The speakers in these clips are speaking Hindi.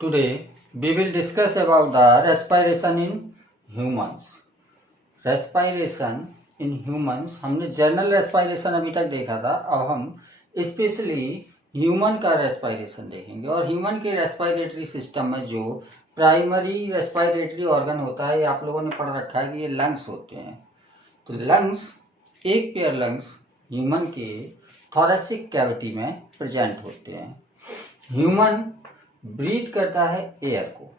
Today we will discuss about the respiration in humans. Respiration in humans, हमने जनरल रेस्पिरेशन अभी तक देखा था। अब हम स्पेशली ह्यूमन का रेस्पिरेशन देखेंगे। और ह्यूमन के रेस्पिरेटरी सिस्टम में जो प्राइमरी रेस्पिरेटरी ऑर्गन होता है, ये आप लोगों ने पढ़ रखा है कि ये लंग्स होते हैं। तो लंग्स, एक पेयर लंग्स ह्यूमन के थोरेसिक कैविटी में प्रेजेंट होते हैं। ह्यूमन ब्रीथ करता है एयर को,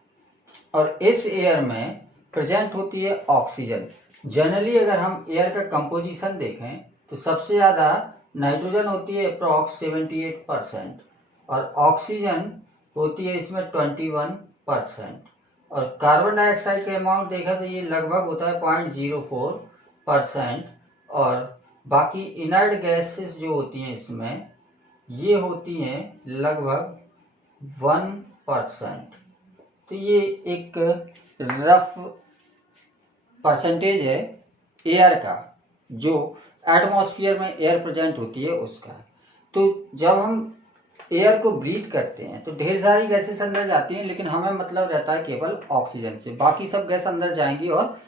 और इस एयर में प्रेजेंट होती है ऑक्सीजन। जनरली अगर हम एयर का कंपोजिशन देखें तो सबसे ज़्यादा नाइट्रोजन होती है अप्रॉक्स 78%, और ऑक्सीजन होती है इसमें 21%, और कार्बन डाइऑक्साइड का अमाउंट देखा तो ये लगभग होता है 0.04%, और बाकी इनर्ट गैसेस जो होती हैं इसमें ये होती हैं लगभग 1%। तो ये एक रफ परसेंटेज है एयर का, जो एटमॉस्फेयर में एयर प्रेजेंट होती है उसका। तो जब हम एयर को ब्रीथ करते हैं तो ढेर सारी गैसेस अंदर जाती हैं, लेकिन हमें मतलब रहता है केवल ऑक्सीजन से। बाकी सब गैस अंदर जाएंगी और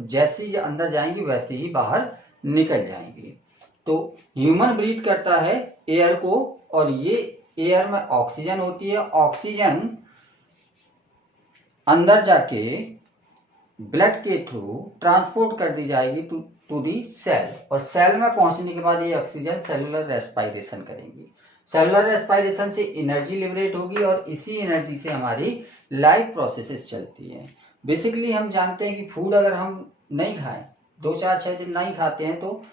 जैसी अंदर जाएंगी वैसे ही बाहर निकल जाएंगी। तो ह्यूमन ब्रीथ करता है एयर को, और ये एयर में ऑक्सीजन होती है। ऑक्सीजन अंदर जाके ब्लड के थ्रू ट्रांसपोर्ट कर दी जाएगी टू दी सेल, और सेल में पहुंचने के बाद ये ऑक्सीजन सेलुलर रेस्पिरेशन करेंगी। सेलुलर रेस्पिरेशन से एनर्जी लिबरेट होगी, और इसी एनर्जी से हमारी लाइफ प्रोसेसेस चलती हैं। बेसिकली हम जानते हैं कि फूड अगर हम नहीं खाएं, 2-4-6 दिन नहीं खाते हैं तो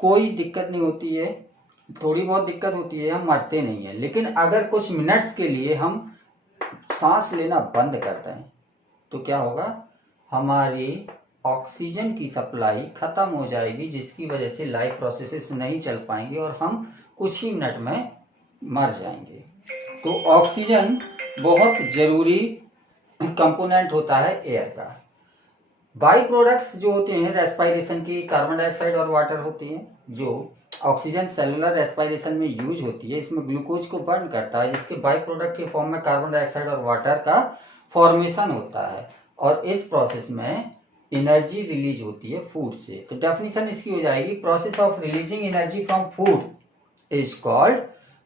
कोई दिक्कत नहीं होती है, थोड़ी बहुत दिक्कत होती है, हम मरते नहीं है। लेकिन अगर कुछ मिनट्स के लिए हम सांस लेना बंद कर दें तो क्या होगा, हमारी ऑक्सीजन की सप्लाई खत्म हो जाएगी, जिसकी वजह से लाइफ प्रोसेसेस नहीं चल पाएंगे और हम कुछ ही मिनट में मर जाएंगे। तो ऑक्सीजन बहुत जरूरी कंपोनेंट होता है एयर का। बाई प्रोडक्ट्स जो होते हैं रेस्पिरेशन की, कार्बन डाइऑक्साइड और वाटर होती हैं। जो ऑक्सीजन सेलुलर रेस्पिरेशन में यूज होती है, इसमें ग्लूकोज को बर्न करता है, जिसके बाई प्रोडक्ट के फॉर्म में कार्बन डाइऑक्साइड और वाटर का फॉर्मेशन होता है, और इस प्रोसेस में एनर्जी रिलीज होती है फूड से। तो डेफिनेशन इसकी हो जाएगी, process of releasing energy from food is called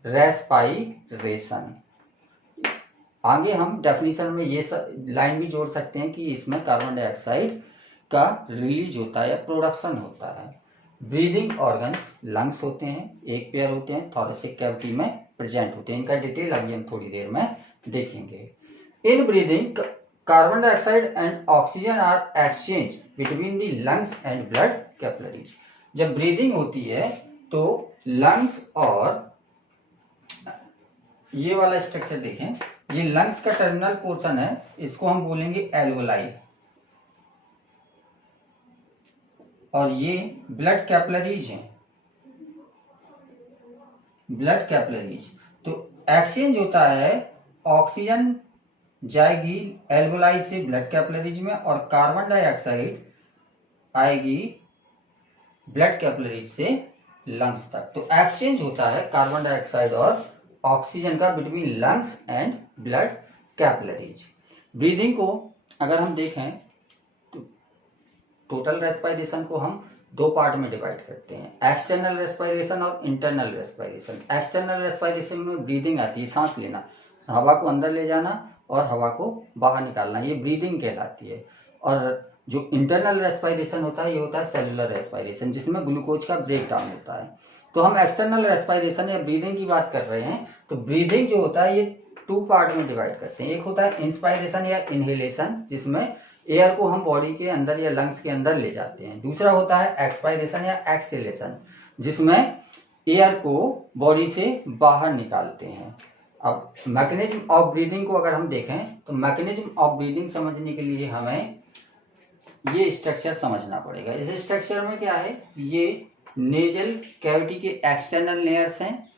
respiration. आगे हम डेफिनेशन में ये लाइन भी जोड़ सकते हैं कि इसमें कार्बन डाइऑक्साइड का रिलीज होता है, प्रोडक्शन होता है। ब्रीदिंग ऑर्गन्स लंग्स होते हैं, एक पेयर होते हैं, थोरेसिक कैविटी में प्रेजेंट होते हैं। इनका डिटेल अभी हम थोड़ी देर में देखेंगे। In breathing carbon dioxide and oxygen are exchange between the lungs and blood capillaries. जब ब्रीदिंग होती है तो लंग्स, और ये वाला स्ट्रक्चर देखें, ये लंग्स का टर्मिनल पोर्शन है, इसको हम बोलेंगे एल्वोलाई, और ये ब्लड कैपिलरीज हैं, ब्लड कैपिलरीज। तो एक्सचेंज होता है, ऑक्सीजन जाएगी एल्वोलाई से ब्लड कैपिलरीज में, और कार्बन डाइऑक्साइड आएगी ब्लड कैपिलरीज से लंग्स तक। तो एक्सचेंज होता है कार्बन डाइऑक्साइड और ऑक्सीजन का between lungs and blood capillaries. Breathing को अगर हम देखें तो टोटल रेस्पिरेशन को हम दो पार्ट में डिवाइड करते हैं, एक्सटर्नल रेस्पिरेशन और इंटरनल रेस्पिरेशन। एक्सटर्नल रेस्पिरेशन में ब्रीदिंग आती है, सांस लेना, हवा को अंदर ले जाना और हवा को बाहर निकालना, ये ब्रीदिंग कहलाती है। और जो इंटरनल रेस्पिरेशन होता है ये होता है सेलुलर रेस्पिरेशन, जिसमें ग्लूकोज का ब्रेक डाउन होता है। तो हम एक्सटर्नल रेस्पिरेशन या ब्रीदिंग की बात कर रहे हैं, तो ब्रीदिंग जो होता है ये 2 पार्ट में डिवाइड करते हैं। एक होता है इंस्पायरेशन या इनहेलेशन, जिसमें एयर को हम बॉडी के अंदर या लंग्स के अंदर ले जाते हैं। दूसरा होता है एक्सपायरेशन या एक्सहेलेशन, जिसमें एयर को बॉडी से बाहर निकालते हैं। अब मैकेनिज्म ऑफ ब्रीदिंग को अगर हम देखें तो मैकेनिज्म ऑफ ब्रीदिंग समझने के लिए हमें ये स्ट्रक्चर समझना पड़ेगा। इस स्ट्रक्चर में क्या है, ये नेजल कैविटी के एक्सटर्नल लेयर्स हैं,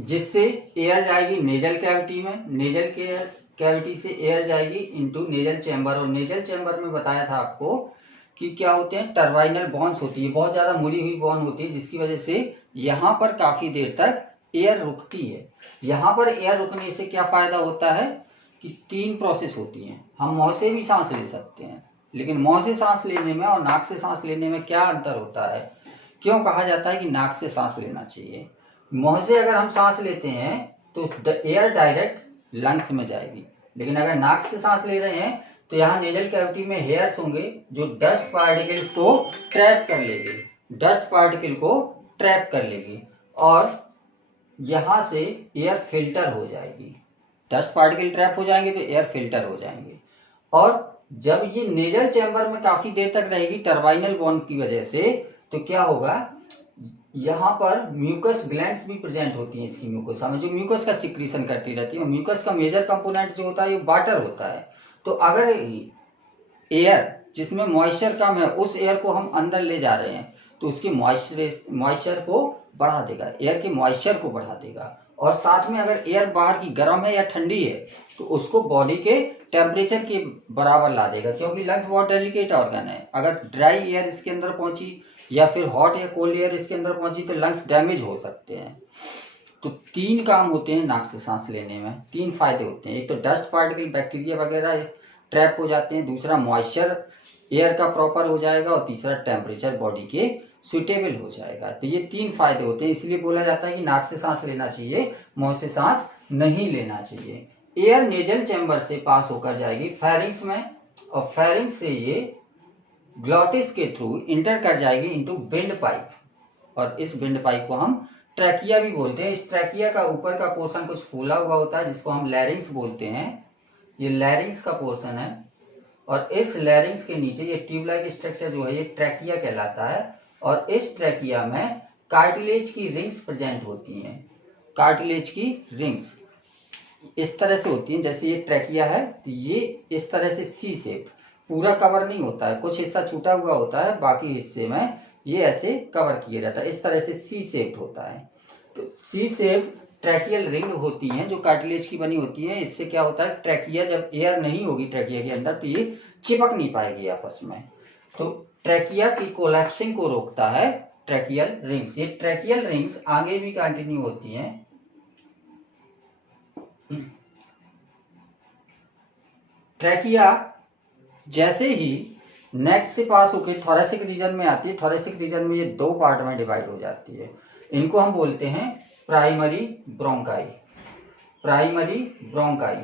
जिससे एयर जाएगी नेजल कैविटी में, नेजल के कैविटी से एयर जाएगी इनटू नेजल चैम्बर। और नेजल चैम्बर में बताया था आपको कि क्या होते हैं, टर्बाइनल बॉन्स होती है, बहुत ज्यादा मुड़ी हुई बॉन्ड होती है, जिसकी वजह से यहाँ पर काफी देर तक एयर रुकती है। यहाँ पर एयर रुकने से क्या फायदा होता है कि 3 प्रोसेस होती हैं। हम मुंह से भी सांस ले सकते हैं, लेकिन मुंह से सांस लेने में और नाक से सांस लेने में क्या अंतर होता है? क्यों कहा जाता है कि नाक से सांस लेना चाहिए? मुंह से अगर हम सांस लेते हैं तो एयर डायरेक्ट लंग्स में जाएगी, लेकिन अगर नाक से सांस ले रहे हैं तो यहाँ नेजल कैविटी में हेयर्स होंगे जो डस्ट पार्टिकल्स को ट्रैप कर लेगी, डस्ट पार्टिकल को ट्रैप कर लेगी और यहाँ से एयर फिल्टर हो जाएगी। डस्ट पार्टिकल ट्रैप हो जाएंगे तो एयर फिल्टर हो जाएंगे। और जब ये नेजल चैम्बर में काफी देर तक रहेगी टर्बाइनल बॉन्ड की वजह से, तो क्या होगा, यहाँ पर म्यूकस ग्लैंड्स भी प्रेजेंट होती हैं इसकी म्यूकोसा में, जो म्यूकस का सिक्रीशन करती रहती है। म्यूकस का मेजर कंपोनेंट जो होता है ये वाटर होता है। तो अगर एयर जिसमें मॉइस्चर कम है उस एयर को हम अंदर ले जा रहे हैं तो उसकी मॉइस्चर को बढ़ा देगा, एयर के मॉइस्चर को बढ़ा देगा। और साथ में अगर एयर बाहर की गर्म है या ठंडी है तो उसको बॉडी के टेम्परेचर के बराबर ला देगा, क्योंकि लंग्स बहुत डेलिकेट ऑर्गन है। अगर ड्राई एयर इसके अंदर पहुंची या फिर हॉट या कोल्ड एयर इसके अंदर पहुंची तो लंग्स डैमेज हो सकते हैं। तो 3 काम होते हैं नाक से सांस लेने में, 3 फायदे होते हैं। एक तो डस्ट पार्टिकल बैक्टीरिया वगैरह ट्रैप हो जाते हैं, दूसरा मॉइस्चर एयर का प्रॉपर हो जाएगा और तीसरा टेम्परेचर बॉडी के सुटेबल हो जाएगा। तो ये 3 फायदे होते हैं, इसलिए बोला जाता है कि नाक से सांस लेना चाहिए, मुंह से सांस नहीं लेना चाहिए। एयर नेजल चैम्बर से पास होकर जाएगी फेरिंग्स में और फेरिंग्स से ये ग्लॉटिस के थ्रू इंटर कर जाएगी इनटू विंड पाइप, और इस विंड पाइप को हम ट्रैकिया भी बोलते हैं। इस ट्रैकिया का ऊपर का पोर्शन कुछ फूला हुआ होता है जिसको हम लैरिंग्स बोलते हैं। ये लैरिंग्स का पोर्शन है और इस लैरिंग्स के नीचे ये ट्यूब लाइक स्ट्रक्चर जो है ये ट्रैकिया कहलाता है। और इस ट्रैकिया में कार्टिलेज की रिंग्स प्रेजेंट होती हैं। कार्टिलेज की रिंग्स इस तरह से होती हैं, जैसे ये ट्रैकिया है तो ये इस तरह से सी शेप, पूरा कवर नहीं होता है, कुछ हिस्सा छूटा हुआ होता है, बाकी हिस्से में ये ऐसे कवर किया रहता है, इस तरह से सी शेप्ड होता है। तो सी शेप ट्रैकियल रिंग होती हैं जो कार्टिलेज की बनी होती है। इससे क्या होता है, ट्रैकिया जब एयर नहीं होगी ट्रैकिया के अंदर तो ये चिपक नहीं पाएगी आपस में, तो ट्रैकिया की कोलैप्सिंग को रोकता है ट्रैकियल रिंग्स। ये ट्रैकियल रिंग्स आगे भी कंटिन्यू होती हैं। ट्रैकिया जैसे ही नेक से पास होकर थोरेसिक रीजन में आती है, थोरेसिक रीजन में ये 2 पार्ट में डिवाइड हो जाती है। इनको हम बोलते हैं प्राइमरी ब्रोंकाई, प्राइमरी ब्रोंकाई।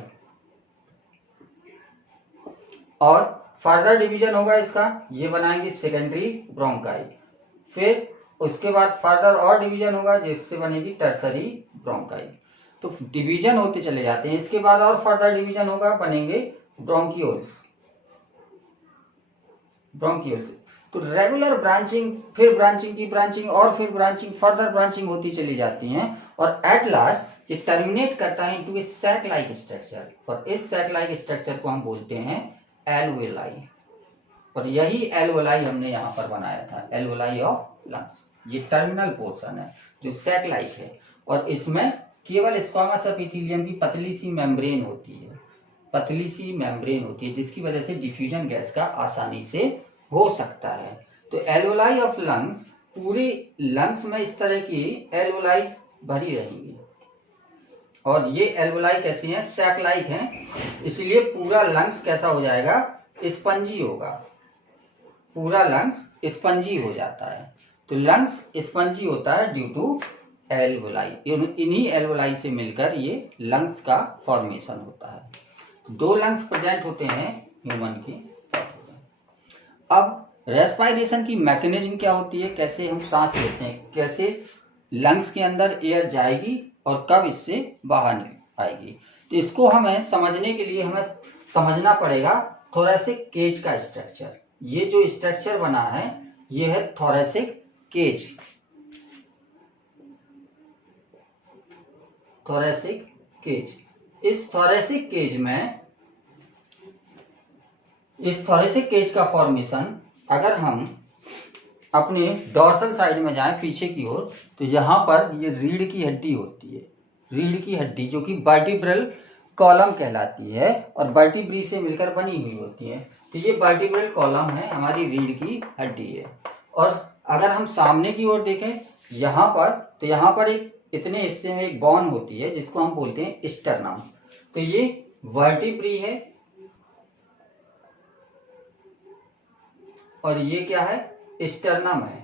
और फर्दर डिवीजन होगा इसका, ये बनाएंगे सेकेंडरी ब्रोंकाई। फिर उसके बाद फर्दर और डिवीजन होगा जिससे बनेगी टर्सरी ब्रोंकाई। तो डिवीजन होते चले जाते हैं। इसके बाद और फर्दर डिवीजन होगा, बनेंगे ब्रोंकियोल्स, ब्रोंकियोल्स। तो रेगुलर ब्रांचिंग, फिर ब्रांचिंग की ब्रांचिंग और फिर ब्रांचिंग, फर्दर ब्रांचिंग होती चली जाती हैं और एट लास्ट ये टर्मिनेट करता है इनटू ए सैक लाइक स्ट्रक्चर। और इस सैक लाइक स्ट्रक्चर को हम बोलते हैं एल्वेलाई। और यही एल्वेलाई हमने यहाँ पर बनाया था, एल्वेलाई ऑफ लंग्स। ये टर्मिनल पोर्शन है जो सैक लाइक है और इसमें केवल स्क्वामस एपिथेलियम की पतली सी मेम्ब्रेन होती है, पतली सी मेम्ब्रेन होती है, जिसकी वजह से डिफ्यूजन गैस का आसानी से हो सकता है। तो एल्वेलाई ऑफ लंग्स, पूरे लंग्स में इस तरह की एल्वेलाई भरी रहेंगी। और ये एल्वेलाई कैसी हैं, सैक लाइक हैं, इसलिए पूरा लंग्स कैसा हो जाएगा, स्पंजी होगा, पूरा लंग्स स्पंजी हो जाता है। तो लंग्स स्पंजी होता है ड्यू टू एल्वेलाई। इन्हीं एल्वेलाई से मिलकर ये लंग्स का फॉर्मेशन होता है। 2 लंग्स प्रेजेंट होते हैं ह्यूमन की। अब रेस्पिरेशन की मैकेनिज्म क्या होती है, कैसे हम सांस लेते हैं, कैसे लंग्स के अंदर एयर जाएगी और कब इससे बाहर आएगी। तो इसको हमें समझने के लिए हमें समझना पड़ेगा थोरेसिक केज का स्ट्रक्चर। ये जो स्ट्रक्चर बना है ये है थोरेसिक केज, थोरेसिक केज। इस थोरेसिक केज में, इस थोरेसिक केज का फॉर्मेशन अगर हम अपने डॉर्सल साइड में जाएं पीछे की ओर, तो यहाँ पर ये रीढ़ की हड्डी होती है, रीढ़ की हड्डी जो कि वर्टिब्रल कॉलम कहलाती है और वर्टिब्री से मिलकर बनी हुई होती है। तो ये वर्टिब्रल कॉलम है, हमारी रीढ़ की हड्डी है। और अगर हम सामने की ओर देखें यहाँ पर, तो यहाँ पर एक इतने हिस्से में एक बोन होती है जिसको हम बोलते हैं स्टर्नम। तो ये वर्टिब्री है और ये क्या है, स्टर्नम है।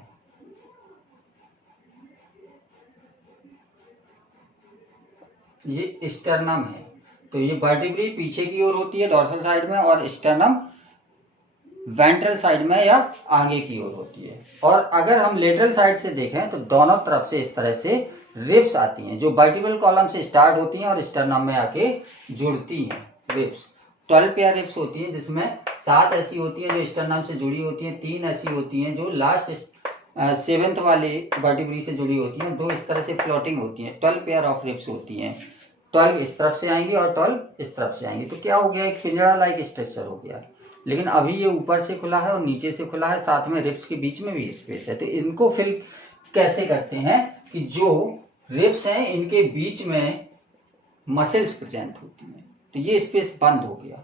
ये स्टर्नम है। तो ये वर्टिब्री पीछे की ओर होती है डॉर्सल साइड में, और स्टर्नम वेंट्रल साइड में या आगे की ओर होती है। और अगर हम लेटरल साइड से देखें तो दोनों तरफ से इस तरह से रिब्स आती हैं, जो वर्टिब्रल कॉलम से स्टार्ट होती हैं और स्टर्नम में आके जुड़ती हैं। रिब्स 12 पेयर रिब्स होती हैं, जिसमें 7 ऐसी होती हैं जो स्टर्नम से जुड़ी होती हैं, 3 ऐसी होती हैं जो लास्ट 7th वाले वर्टिब्री से जुड़ी होती हैं, 2 इस तरह से फ्लोटिंग होती हैं। 12 पेयर ऑफ रिब्स होती हैं। 12 इस तरफ से आएंगी और 12 इस तरफ से आएंगी। तो क्या हो गया, एक पिंजरा लाइक स्ट्रक्चर हो गया। लेकिन अभी ये ऊपर से खुला है और नीचे से खुला है, साथ में रिब्स के बीच में भी स्पेस है। तो इनको फिल कैसे करते हैं कि जो रिब्स हैं इनके बीच में मसल्स प्रेजेंट होती हैं, तो ये स्पेस बंद हो गया।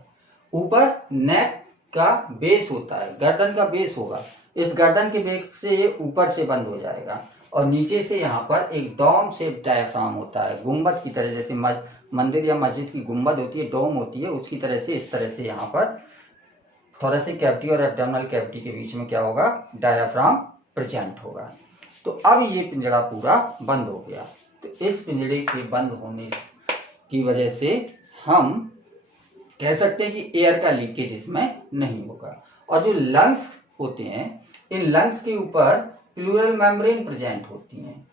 ऊपर नेक का बेस होता है, गर्दन का बेस होगा, इस गर्दन के बेस से ये ऊपर से बंद हो जाएगा। और नीचे से यहाँ पर एक डोम शेप डायफ्राम होता है, गुंबद की तरह, जैसे मंदिर या मस्जिद की गुंबद होती है, डोम होती है, उसकी तरह से इस तरह से यहाँ पर थोरेसिक कैविटी और एब्डोमिनल कैविटी के बीच में क्या होगा, डायाफ्राम प्रेजेंट होगा। तो अब ये पिंजरा पूरा बंद हो गया। तो इस पिंजरे के बंद होने की वजह से हम कह सकते हैं कि एयर का लीकेज इसमें नहीं होगा। और जो लंग्स होते हैं, इन लंग्स के ऊपर प्लूरल मेम्ब्रेन प्रेजेंट होती हैं।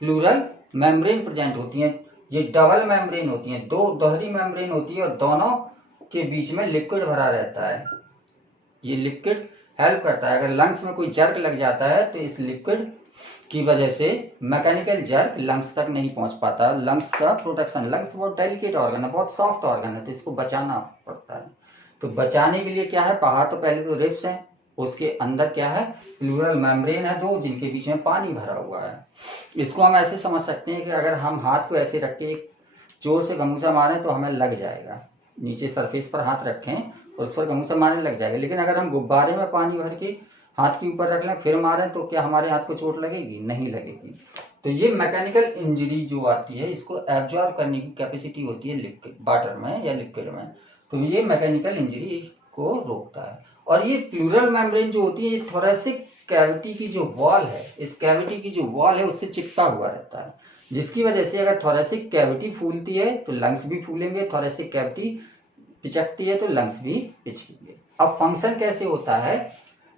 प्लूरल मेम्ब्रेन प्रेजेंट होती हैं। ये डबल मेम्ब्रेन होती हैं, 2 दोहरी मेम्ब्रेन होती है और दोनों के बीच में लिक्विड भरा रहता है। ये लिक्विड हेल्प करता है, अगर लंग्स में कोई जर्क लग जाता है तो इस लिक्विड की वजह से मैकेनिकल जर्क लंग्स तक नहीं पहुंच पाता। लंग्स का प्रोटेक्शन, लंग्स बहुत डेलिकेट ऑर्गन है, बहुत सॉफ्ट ऑर्गन है, तो इसको बचाना पड़ता है। तो बचाने के लिए क्या है, बाहर तो पहले तो रिब्स हैं, उसके अंदर क्या है, प्लूरल मेम्ब्रेन है 2, जिनके बीच में पानी भरा हुआ है। इसको हम ऐसे समझ सकते हैं कि अगर हम हाथ को ऐसे रख के जोर से घमूसा मारें तो हमें लग जाएगा, नीचे सरफेस पर हाथ रखें और उस पर घमूसा मारने लग जाएगा। लेकिन अगर हम गुब्बारे में पानी भर के हाथ के ऊपर रख लें फिर मारें तो क्या हमारे हाथ को चोट लगेगी, नहीं लगेगी। तो ये मैकेनिकल इंजरी जो आती है, इसको एब्जॉर्ब करने की कैपेसिटी होती है लिक्विड वाटर में या लिक्विड में, तो ये मैकेनिकल इंजरी को रोकता है। और ये प्लूरल मेम्ब्रेन जो होती है, ये थोरेसिक कैविटी की जो वॉल है, इस कैविटी की जो वॉल है उससे चिपका हुआ रहता है, जिसकी वजह से अगर थोरेसिक कैविटी फूलती है तो लंग्स भी फूलेंगे, थोरेसिक कैविटी पिचकती है तो लंग्स भी पिचकेंगे। अब फंक्शन कैसे होता है,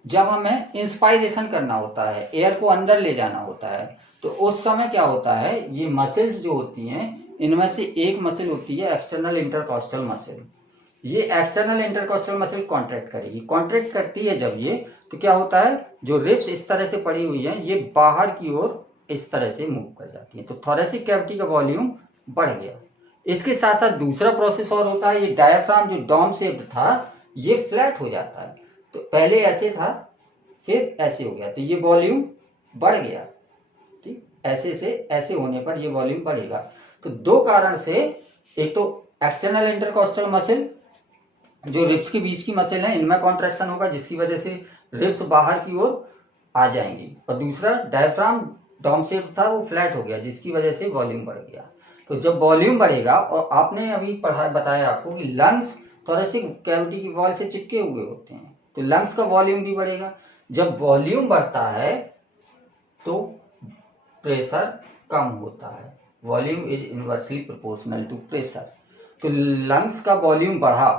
जब हमें इंस्पायरेशन करना होता है, एयर को अंदर ले जाना होता है, तो उस समय क्या होता है, ये मसल्स जो होती हैं इनमें से एक मसल होती है एक्सटर्नल इंटरकॉस्टल मसल। ये एक्सटर्नल इंटरकॉस्टल मसल कॉन्ट्रैक्ट करेगी, कॉन्ट्रैक्ट करती है जब ये, तो क्या होता है, जो रिब्स इस तरह से पड़ी हुई है ये बाहर की ओर इस तरह से मूव कर जाती है, तो थोरेसिक कैविटी का वॉल्यूम बढ़ गया। इसके साथ साथ दूसरा प्रोसेस और होता है, ये डायफ्राम जो डोम शेप्ड था ये फ्लैट हो जाता है। तो पहले ऐसे था फिर ऐसे हो गया, तो ये वॉल्यूम बढ़ गया। ठीक, ऐसे से ऐसे होने पर ये वॉल्यूम बढ़ेगा। तो 2 कारण से, एक तो एक्सटर्नल इंटरकॉस्टल मसल जो रिब्स के बीच की मसल है इनमें कॉन्ट्रैक्शन होगा जिसकी वजह से रिब्स बाहर की ओर आ जाएंगी, और दूसरा डायफ्राम डोम शेप था वो फ्लैट हो गया जिसकी वजह से वॉल्यूम बढ़ गया। तो जब वॉल्यूम बढ़ेगा, और आपने अभी बताया आपको कि लंग्स थोरेसिक कैविटी की वॉल से चिपके हुए होते हैं, तो लंग्स का वॉल्यूम भी बढ़ेगा। जब वॉल्यूम बढ़ता है तो प्रेशर कम होता है, volume is inversely proportional to pressure. तो लंग्स का वॉल्यूम बढ़ा,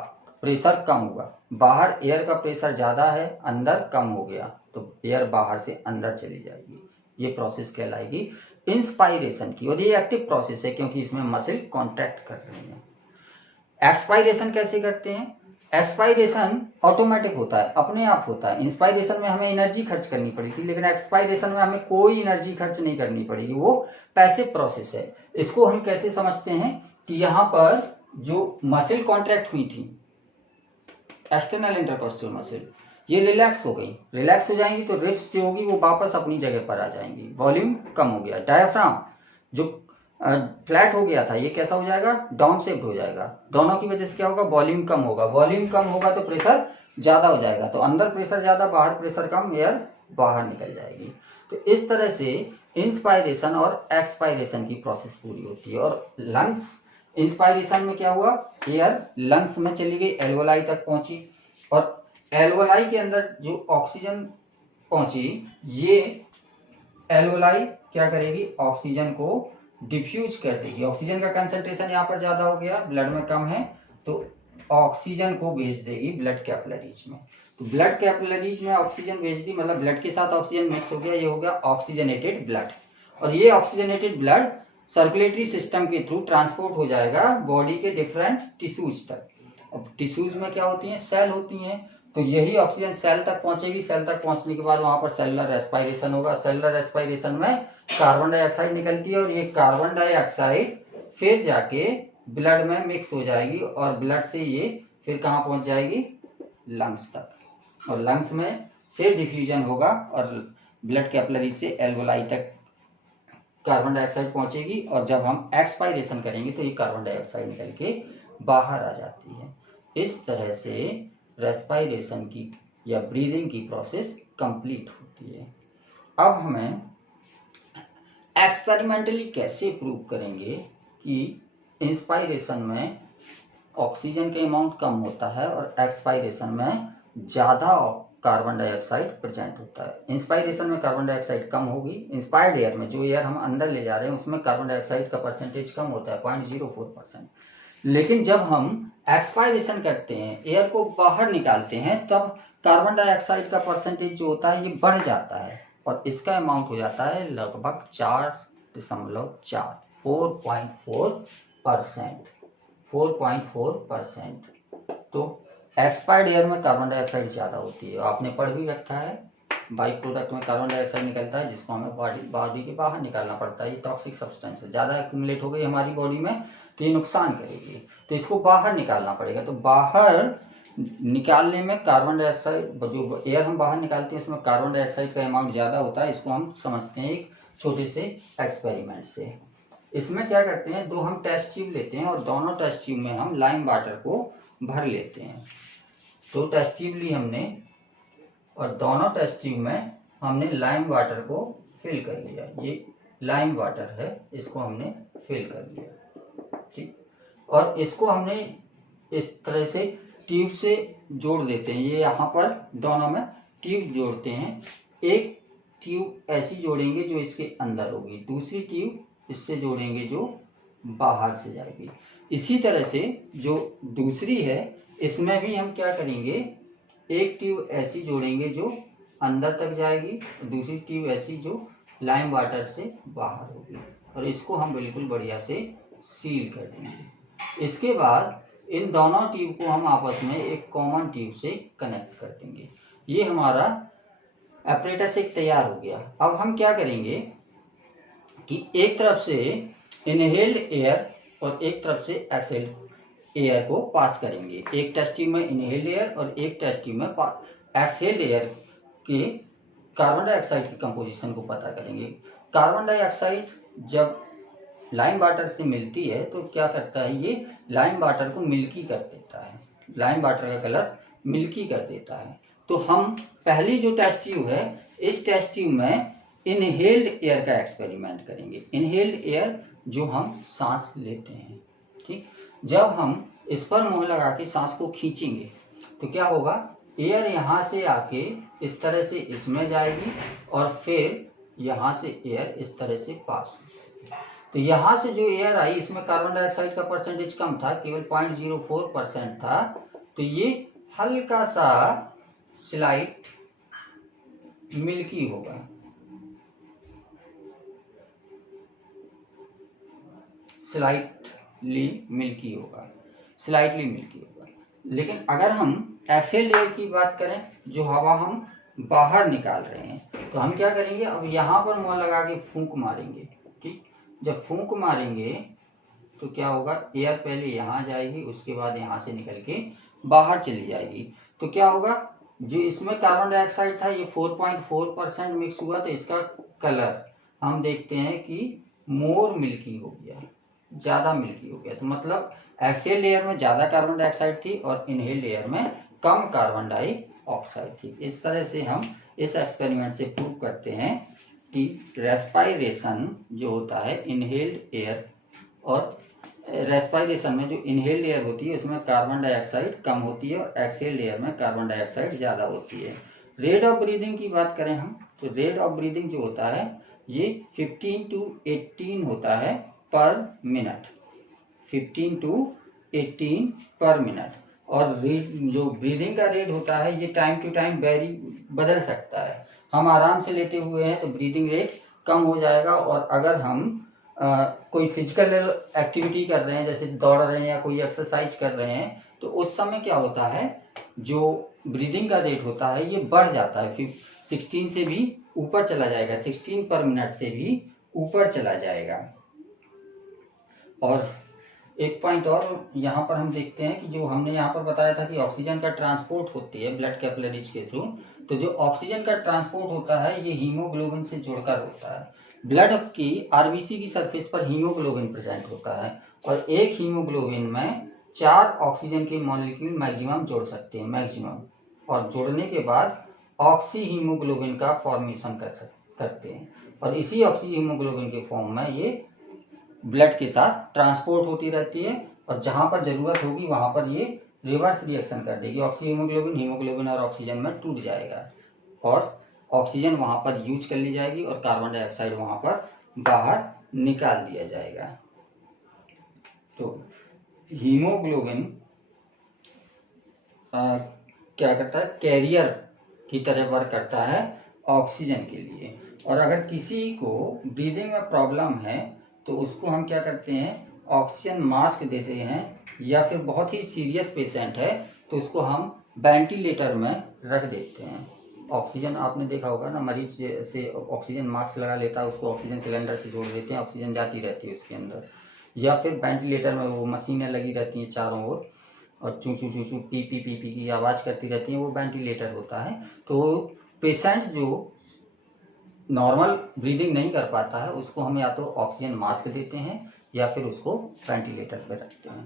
प्रेशर कम हुआ, बाहर एयर का प्रेशर ज्यादा है, अंदर कम हो गया, तो एयर बाहर से अंदर चली जाएगी। ये प्रोसेस कहलाएगी इंस्पायरेशन की, और ये एक्टिव प्रोसेस है क्योंकि इसमें मसल कॉन्ट्रैक्ट कर रही है। एक्सपायरेशन कैसे करते हैं, एक्सपायरेशन ऑटोमेटिक होता है, अपने आप होता है। इंस्पायरेशन में हमें एनर्जी खर्च करनी पड़ी थी, लेकिन एक्सपायरेशन में हमें कोई एनर्जी खर्च नहीं करनी पड़ेगी, वो पैसिव प्रोसेस है। इसको हम कैसे समझते हैं कि यहाँ पर जो मसल कॉन्ट्रैक्ट हुई थी एक्सटर्नल इंटरकॉस्टल मसल, ये रिलैक्स हो गई, रिलैक्स हो जाएंगी तो रिब्स जो होगी वो वापस अपनी जगह पर आ जाएंगी, वॉल्यूम कम हो गया। डायफ्राम जो फ्लैट हो गया था ये कैसा हो जाएगा, डाउन शेप्ड हो जाएगा। दोनों की वजह से क्या होगा, वॉल्यूम कम होगा, वॉल्यूम कम होगा तो प्रेशर ज्यादा हो जाएगा, तो अंदर प्रेशर ज्यादा बाहर प्रेशर कम, एयर बाहर निकल जाएगी। तो इस तरह से इंस्पायरेशन और एक्सपायरेशन की प्रोसेस पूरी होती है। और लंग्स, इंस्पायरेशन में क्या हुआ, एयर लंग्स में चली गई, एल्वोलाई तक पहुंची, और एल्वोलाई के अंदर जो ऑक्सीजन पहुंची, ये एल्वोलाई क्या करेगी, ऑक्सीजन को डिफ्यूज कर देगी। ऑक्सीजन का कंसंट्रेशन यहाँ पर ज्यादा हो गया, ब्लड में कम है, तो ऑक्सीजन को भेज देगी ब्लड कैपिलरीज में। तो ब्लड कैपिलरीज में ऑक्सीजन भेज दी, मतलब ब्लड के साथ ऑक्सीजन मिक्स हो गया, ये हो गया ऑक्सीजनेटेड ब्लड। और ये ऑक्सीजनेटेड ब्लड सर्कुलेटरी सिस्टम के थ्रू ट्रांसपोर्ट हो जाएगा बॉडी के डिफरेंट टिश्यूज तक। अब टिश्यूज में क्या होती हैं, सेल होती हैं, तो यही ऑक्सीजन सेल तक पहुंचेगी। सेल तक पहुंचने के बाद वहां पर सेलुलर रेस्पायरेशन होगा। सेलुलर रेस्पायरेशन में कार्बन डाइऑक्साइड निकलती है, और ये कार्बन डाइऑक्साइड फिर जाके ब्लड में मिक्स हो जाएगी, और ब्लड से ये फिर कहाँ पहुंच जाएगी, लंग्स तक, और लंग्स में फिर डिफ्यूजन होगा, और ब्लड कैपिलरी से एल्वोलाई तक कार्बन डाइऑक्साइड पहुंचेगी। और जब हम एक्सपायरेशन करेंगे तो ये कार्बन डाइऑक्साइड निकल के बाहर आ जाती है। इस तरह से रेस्पायरेशन की या ब्रीदिंग की प्रोसेस कंप्लीट होती है। अब हमें एक्सपेरिमेंटली कैसे प्रूव करेंगे कि इंस्पायरेशन में ऑक्सीजन का अमाउंट कम होता है और एक्सपायरेशन में ज़्यादा कार्बन डाइऑक्साइड प्रेजेंट होता है। इंस्पायरेशन में कार्बन डाइऑक्साइड कम होगी, इंस्पायर्ड एयर में जो एयर हम अंदर ले जा रहे हैं उसमें कार्बन डाइऑक्साइड का परसेंटेज कम होता है 0.04%। लेकिन जब हम एक्सपायरेशन करते हैं, एयर को बाहर निकालते हैं, तब कार्बन डाइऑक्साइड का परसेंटेज जो होता है ये बढ़ जाता है, और इसका अमाउंट हो जाता है लगभग 4.4 4.4%। तो एक्सपायर्ड एयर में कार्बन डाइऑक्साइड ज़्यादा होती है। आपने पढ़ भी रखा है, बाई प्रोडक्ट में कार्बन डाइऑक्साइड निकलता है जिसको हमें बॉडी के बाहर निकालना पड़ता है। ये टॉक्सिक सब्सटेंस है, ज़्यादा एक्यूमुलेट हो गई हमारी बॉडी में तो ये नुकसान करेगी, तो इसको बाहर निकालना पड़ेगा। तो बाहर निकालने में कार्बन डाइऑक्साइड, जो एयर हम बाहर निकालते हैं उसमें कार्बन डाइऑक्साइड का अमाउंट ज़्यादा होता है। इसको हम समझते हैं एक छोटे से एक्सपेरिमेंट से। इसमें क्या करते हैं, दो हम टेस्ट ट्यूब लेते हैं, और दोनों टेस्ट ट्यूब में हम लाइम वाटर को भर लेते हैं। दो टेस्ट ट्यूब ली हमने, और दोनों टेस्ट ट्यूब में हमने लाइम वाटर को फिल कर लिया। ये लाइम वाटर है, इसको हमने फिल कर लिया, ठीक। और इसको हमने इस तरह से ट्यूब से जोड़ देते हैं। ये यहाँ पर दोनों में ट्यूब जोड़ते हैं। एक ट्यूब ऐसी जोड़ेंगे जो इसके अंदर होगी, दूसरी ट्यूब इससे जोड़ेंगे जो बाहर से जाएगी। इसी तरह से जो दूसरी है इसमें भी हम क्या करेंगे, एक ट्यूब ऐसी जोड़ेंगे जो अंदर तक जाएगी, दूसरी ट्यूब ऐसी जो लाइम वाटर से बाहर होगी, और इसको हम बिल्कुल बढ़िया से सील कर देंगे। इसके बाद इन दोनों ट्यूब को हम आपस में एक कॉमन ट्यूब से कनेक्ट कर देंगे। ये हमारा एपरेटस एक तैयार हो गया। अब हम क्या करेंगे कि एक तरफ से इनहेल्ड एयर और एक तरफ से एक्सहेल्ड एयर को पास करेंगे। एक टेस्ट ट्यूब में इनहेल्ड एयर और एक टेस्ट ट्यूब में एक्सहेल्ड एयर के कार्बन डाइऑक्साइड की कंपोजिशन को पता करेंगे। कार्बन डाइऑक्साइड जब लाइम वाटर से मिलती है तो क्या करता है, ये लाइम वाटर को मिल्की कर देता है, लाइम वाटर का कलर मिल्की कर देता है। तो हम पहली जो टेस्ट ट्यूब है, इस टेस्ट ट्यूब में इनहेल्ड एयर का एक्सपेरिमेंट करेंगे। इनहेल्ड एयर जो हम सांस लेते हैं, ठीक। जब हम इस पर मुंह लगा के सांस को खींचेंगे तो क्या होगा, एयर यहाँ से आके इस तरह से इसमें जाएगी, और फिर यहाँ से एयर इस तरह से पास हो जाएगी। तो यहाँ से जो एयर आई इसमें कार्बन डाइऑक्साइड का परसेंटेज कम था, केवल 0.04% था। तो ये हल्का सा स्लाइट मिल्की होगा, स्लाइटली मिल्की होगा। लेकिन अगर हम एक्सहेल्ड एयर की बात करें, जो हवा हम बाहर निकाल रहे हैं, तो हम क्या करेंगे, अब यहाँ पर मुंह लगा के फूंक मारेंगे, ठीक। जब फूंक मारेंगे तो क्या होगा, एयर पहले यहाँ जाएगी, उसके बाद यहाँ से निकल के बाहर चली जाएगी। तो क्या होगा, जो इसमें कार्बन डाइऑक्साइड था ये 4.4% मिक्स हुआ, तो इसका कलर हम देखते हैं कि मोर मिल्की हो गया, ज़्यादा मिल्की हो गया। तो मतलब एक्सहेल्ड एयर में ज़्यादा कार्बन डाइऑक्साइड थी और इनहेल्ड एयर में कम कार्बन डाइऑक्साइड थी। इस तरह से हम इस एक्सपेरिमेंट से प्रूव करते हैं कि रेस्पायरेशन जो होता है इनहेल्ड एयर, और रेस्पायरेशन में जो इनहेल्ड एयर होती है उसमें कार्बन डाइऑक्साइड कम होती है और एक्सहेल्ड एयर में कार्बन डाइऑक्साइड ज़्यादा होती है। रेट ऑफ ब्रीदिंग की बात करें हम, तो रेट ऑफ ब्रीदिंग जो होता है ये 15 to 18 होता है पर मिनट, 15 to 18 पर मिनट। और रेट जो ब्रीदिंग का रेट होता है ये टाइम टू टाइम वेरी बदल सकता है। हम आराम से लेटे हुए हैं तो ब्रीदिंग रेट कम हो जाएगा, और अगर हम कोई फिजिकल एक्टिविटी कर रहे हैं जैसे दौड़ रहे हैं या कोई एक्सरसाइज कर रहे हैं तो उस समय क्या होता है, जो ब्रीदिंग का रेट होता है ये बढ़ जाता है, फिर 16 से भी ऊपर चला जाएगा, 16 पर मिनट से भी ऊपर चला जाएगा। और एक पॉइंट और यहाँ पर हम देखते हैं कि जो हमने यहाँ पर बताया था कि ऑक्सीजन का ट्रांसपोर्ट होती है ब्लड कैपिलरीज के थ्रू, तो जो ऑक्सीजन का ट्रांसपोर्ट होता है ये हीमोग्लोबिन से जुड़कर होता है। ब्लड की आरबीसी की सरफेस पर हीमोग्लोबिन प्रेजेंट होता है, और एक हीमोग्लोबिन में 4 ऑक्सीजन के मॉलिक्यूल मैक्सिमम जोड़ सकते हैं, मैक्सिमम, और जोड़ने के बाद ऑक्सी हीमोग्लोबिन का फॉर्मेशन करते हैं, और इसी ऑक्सी हीमोग्लोबिन के फॉर्म में ये ब्लड के साथ ट्रांसपोर्ट होती रहती है, और जहां पर जरूरत होगी वहां पर ये रिवर्स रिएक्शन कर देगी, ऑक्सी हीमोग्लोबिन और ऑक्सीजन में टूट जाएगा, और ऑक्सीजन वहां पर यूज कर ली जाएगी और कार्बन डाइऑक्साइड वहां पर बाहर निकाल दिया जाएगा। तो हीमोग्लोबिन क्या करता है, कैरियर की तरह वर्क करता है ऑक्सीजन के लिए। और अगर किसी को ब्रीदिंग में प्रॉब्लम है तो उसको हम क्या करते हैं, ऑक्सीजन मास्क देते हैं, या फिर बहुत ही सीरियस पेशेंट है तो उसको हम वेंटिलेटर में रख देते हैं। ऑक्सीजन आपने देखा होगा ना, मरीज से ऑक्सीजन मास्क लगा लेता है, उसको ऑक्सीजन सिलेंडर से जोड़ देते हैं, ऑक्सीजन जाती रहती है उसके अंदर, या फिर वेंटिलेटर में वो मशीनें लगी रहती हैं चारों ओर और चू चू चू चू पी पी पी पी की आवाज़ करती रहती हैं, वो वेंटिलेटर होता है। तो पेशेंट जो नॉर्मल ब्रीदिंग नहीं कर पाता है उसको हम या तो ऑक्सीजन मास्क देते हैं या फिर उसको वेंटिलेटर पर रखते हैं।